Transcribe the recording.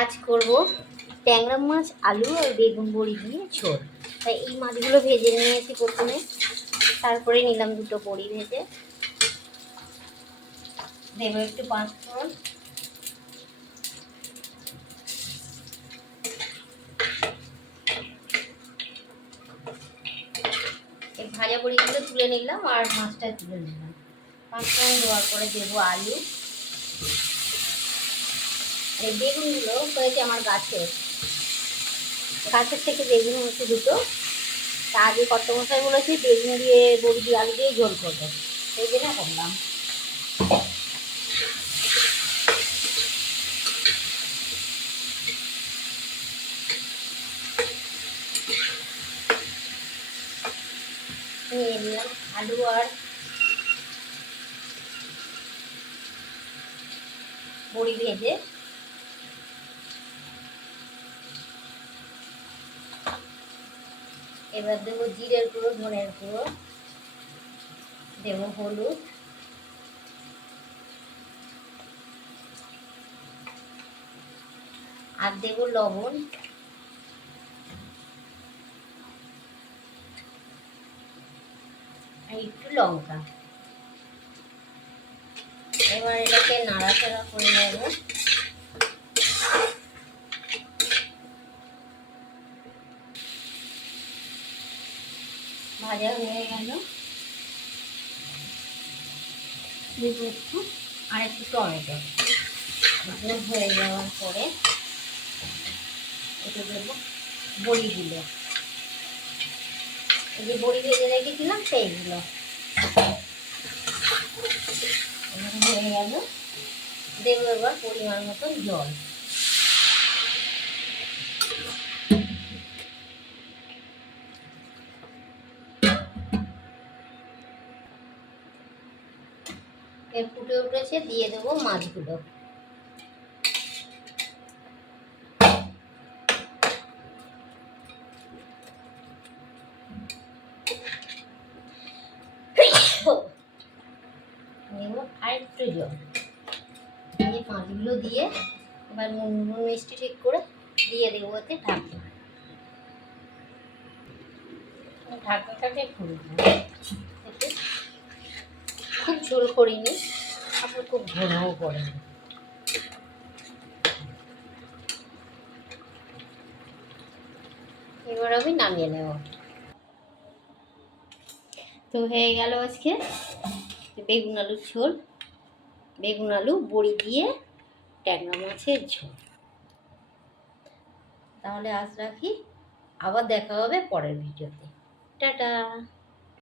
আজ করব ট্যাংরা মাছ, আলু আর বেগুন বড়ি দিয়ে ঝোল। তাই এই মাছগুলো ভেজে নিয়েছি প্রথমে। তারপরে নিলাম দুটো বড়ি ভেজে। দেবো একটু পাঁচফোড়ন এই ভাজা বড়িগুলো তুলে নিলাম আর মাছটা তুলে নিলাম। পাঁচ পাঁচফোড়ন দেওয়ার পরে দেবো আলু। এই বেগুনগুলো হয়েছে আমার গাছের। গাছের থেকে বেগুন হচ্ছে দুটো। তা আগে কত মশাই বলেছে, বেগুন দিয়ে, বড়ি দিয়ে, আলু দিয়ে ঝোল করবে। সেই জন্য করলাম। নিয়ে নিলাম আলু আর বড়ি ভেজে। এবার দেবো জিরের গুঁড়ো, ধনের গুঁড়ো। দেবো হলুদ। আর দেবো লবণ। আর একটু লঙ্কা। এবার এটাকে নাড়াচাড়া করে নেব। ভাজা হয়ে গেল। দেব একটু, আর একটু টমেটো। এগুলো হয়ে যাওয়ার পরে এটা দেবো বড়িগুলো। এই যে বড়ি ভেজে রেখেছিলাম, সেইগুলো। হয়ে গেল, দেবো এবার পরিমাণ মতন জল। ফুটে উঠেছে, দিয়ে দেবো মাছগুলো। দেবো আর একটু জল। দিয়ে মাছগুলো দিয়ে এবার নুন নুন মিষ্টি ঠিক করে দিয়ে দেবো ওতে ঢাকা ঢাকাটাকে খুলে দেবো এতে খুব ঝোল করিনি। আবার খুব ঘনও করিনি। এবার আমি নামিয়ে নেব। তো হয়ে গেল আজকে বেগুন আলুর ঝোল। বেগুন আলু বড়ি দিয়ে ট্যাংরা মাছের ঝোল। তাহলে আজ রাখি। আবার দেখা হবে পরের ভিডিওতে। টাটা।